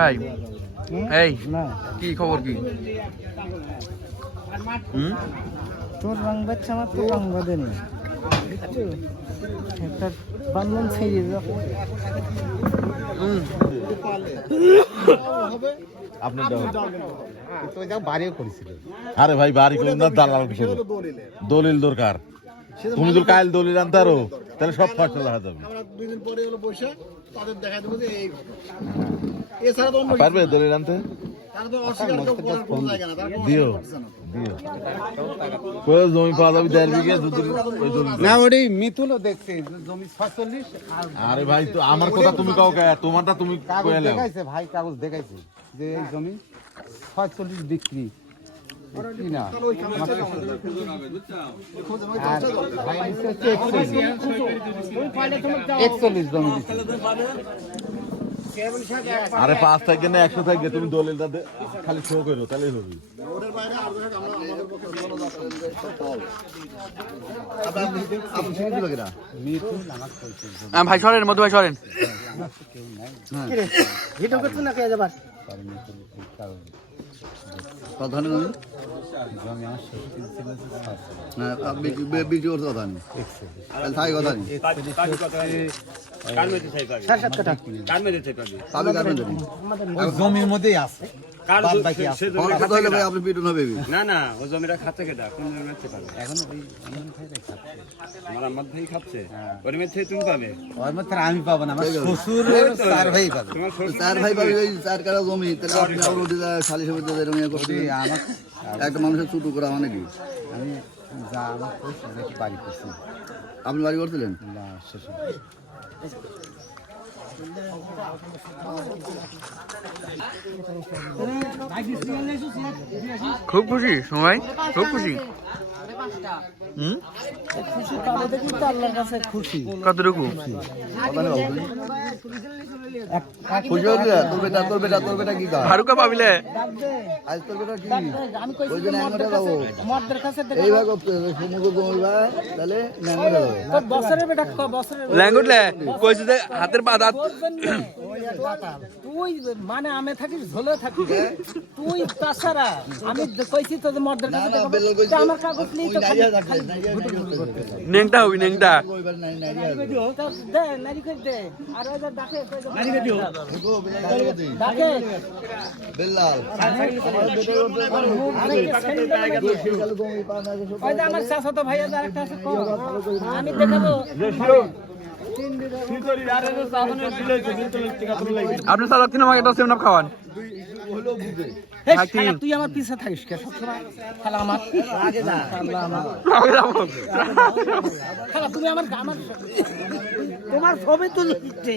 ভাই এই কি খবর কি? তোর রং বাচ্চা আমার তো রং বাঁধেনি একটা বান্ধন ছেড়ে আরে ভাই বাড়ি করুন না, দালাল দলিল দরকার। তুমি যদি কাল দলিল আনতে পারো তাহলে সব ফসল দেখা যাবে। পারবে দলিল আনতে? দিও দিও জমি পাওয়া যাবে 1.5 বিঘা না ওই মিতুলও দেখছে জমি 46। আরে ভাই তো আমার কথা তুমি কাও কে? তোমারটা তুমি কাগজ কইলে দেখাইছে ভাই, কাগজ দেখাইছে যে এই জমি 46 বিক্রি কিনা। আর ভাই নিচে হচ্ছে 41 জমি দিচ্ছে। আরে 5 থাকবে না 100 থাকবে, তুমি দলিলটা খালি শো করো তাহলেই হবে। ভাই সরেন, মধু ভাই সরেন। ভিডিও করছো না কে যাবার প্রধান জমি আমার শ্বশুর ছিল না বিক্রি করতে কথা নেই, তাই কথা নেই। জমির মধ্যেই আছে। আপনি পিটুন হবে না না, ও জমিটা খাচ্ছে কেটা? কোন জমির থেকে পাবে? এখন ওই আমার আম্মার ভাই খাচ্ছে, ওর মধ্যে তুমি পাবে। ওর মধ্যে আমি পাবো না, আমার শ্বশুর চার ভাই পাবে। তোমার শ্বশুর চার ভাই পাবে, ওই 4 কাঠা জমি, তাহলে আপনি আবার ওটি সালিশ হবে এরকম করতে আমার একটা মানুষের ছুটু করা মানে কি? আমি যা আমার করছি যে বাড়ি করছি আপনি বাড়ি করছিলেন? না শ্বশুর। খুব খুশি সময়, খুব খুশি। খুশি পাবে দেখি তো আল্লাহর কাছে খুশি। কতটুকু? খুশি হচ্ছে তোর বেটা কি কাজ? ফারুকা পাবিলে আজ তোর বেটা কি আমি কইছি ওই যে ন্যাংটা যাবো মর্দের কাছে এইভাবে করতে হবে, সমুদ্র জমি ভাই তাহলে ন্যাংটা যাবো। তোর বছরের বেটা বছরের ল্যাঙ্গুটলে কইছে যে হাতের পা দাঁত। তুই মানে আমি থাকিস ঝোলে থাকিস তুই তাছাড়া আমি কইছি তো যে মর্দের কাছে না, বেলাল কইছে, তা আমার কাগজ নেই তো ওই নাইরিয়া থাকলে, নাইরিয়া থাকলে। নেংটা হবি নেংটা। ওইবার নাইরিয়া হবে। তা দে নারী করে দে আর ওই যে ডাকে নারী করে দিও দেখো, বেলাল নাইরিয়া দে। ডাকে বেলাল, আমার বেটার ওপরে কোনো মুখ আরে নেই। সেন্টার গেল জমি পাওয়া না গেছে। ওই যে আমার চাচাতো ভাইয়া যার একটা আছে কর আমি দেখাবো আপনি সালাদ কিনে আমাকে একটা 7 আপ খাওয়ান। এই শালা, তুই আমার পিছে থাকিস কে সবসময় খালা আমার আগে যা আল্লাহ আমার খালা তুমি আমার তোমার ছবি তুলতে